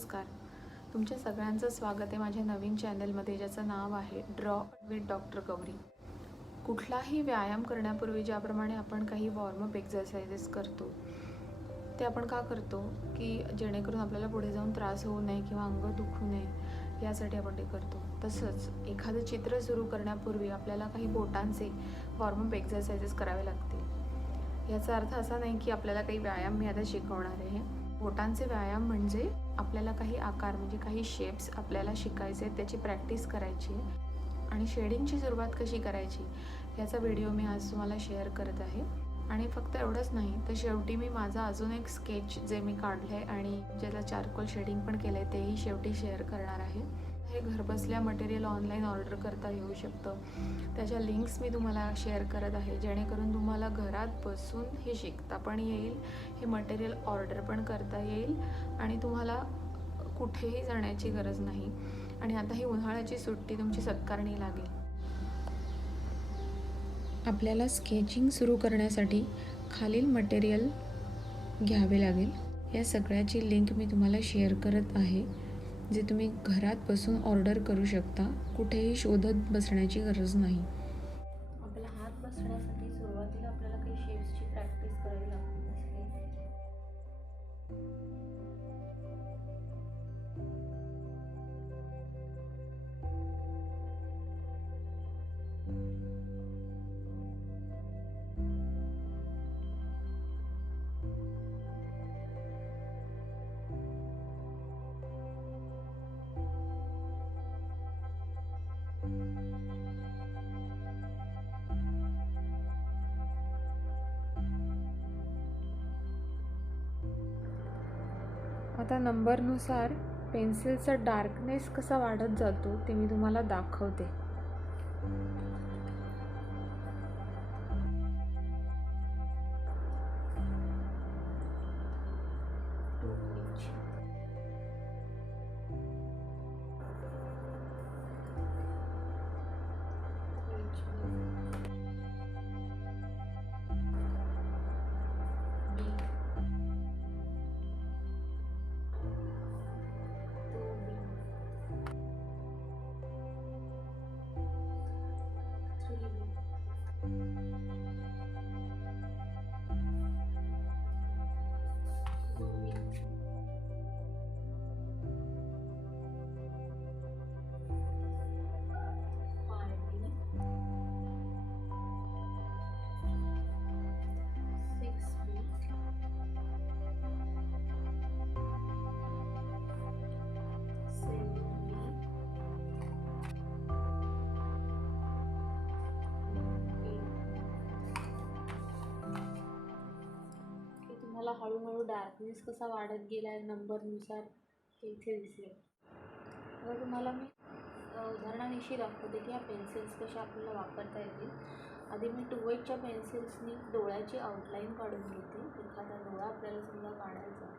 नमस्कार. तुमच्या सगळ्यांचं स्वागत आहे माझ्या नवीन चॅनलमध्ये, ज्याचं नाव आहे ड्रॉ विथ डॉक्टर गौरी. कुठलाही व्यायाम करण्यापूर्वी ज्याप्रमाणे आपण काही वॉर्मअप एक्झरसाइजेस करतो, ते आपण का करतो की जेणेकरून आपल्याला पुढे जाऊन त्रास होऊ नये किंवा अंग दुखू नये यासाठी आपण ते करतो. तसंच एखादं चित्र सुरू करण्यापूर्वी आपल्याला काही बोटांचे वॉर्मअप एक्झरसाइजेस करावे लागतील. याचा अर्थ असा नाही की आपल्याला काही व्यायाम मी आता शिकवणार आहे. बोटांचे व्यायाम म्हणजे आपल्याला काही आकार म्हणजे काही शेप्स आपल्याला शिकायचे, त्याची प्रॅक्टिस करायची आणि शेडिंगची सुरुवात कशी करायची याचा व्हिडिओ मी आज तुम्हाला शेअर करत आहे. आणि फक्त एवढंच नाही तर शेवटी मी माझा अजून एक स्केच जे मी काढलं आहे आणि ज्याला चारकोल शेडिंग पण केलं आहे तेही शेवटी शेअर करणार आहे. हे घरबसल्या मटेरियल ऑनलाईन ऑर्डर करता येऊ शकतं. त्याच्या लिंक्स मी तुम्हाला शेअर करत आहे, जेणेकरून तुम्हाला घरात बसून हे शिकता पण येईल, हे मटेरियल ऑर्डर पण करता येईल आणि तुम्हाला कुठेही जाण्याची गरज नाही. आणि आता ही उन्हाळ्याची सुट्टी तुमची सत्कारणी लागेल. आपल्याला स्केचिंग सुरू करण्यासाठी खालील मटेरियल घ्यावे लागेल. या सगळ्याची लिंक मी तुम्हाला शेअर करत आहे, जे तुम्ही घरात बसून ऑर्डर करू शकता. कुठेही शोधत बसण्याची गरज नाही. आपला हात बसण्यासाठी सुरुवातीला आपल्याला काही शेप्सची प्रॅक्टिस करावी लागते. आता नंबरनुसार पेन्सिलचा डार्कनेस कसा वाढत जातो ते मी तुम्हाला दाखवते. तुम्हाला हळूहळू डार्कनेस कसा वाढत गेला आहे नंबरनुसार ते इथे दिसेल. आता तुम्हाला मी उदाहरणाविषयी दाखवते की ह्या पेन्सिल्स कशा आपल्याला वापरता येतील. आधी मी 2Hच्या पेन्सिल्सनी डोळ्याची आउटलाईन काढून घेते. एखादा डोळा आपल्याला समजा काढायचा.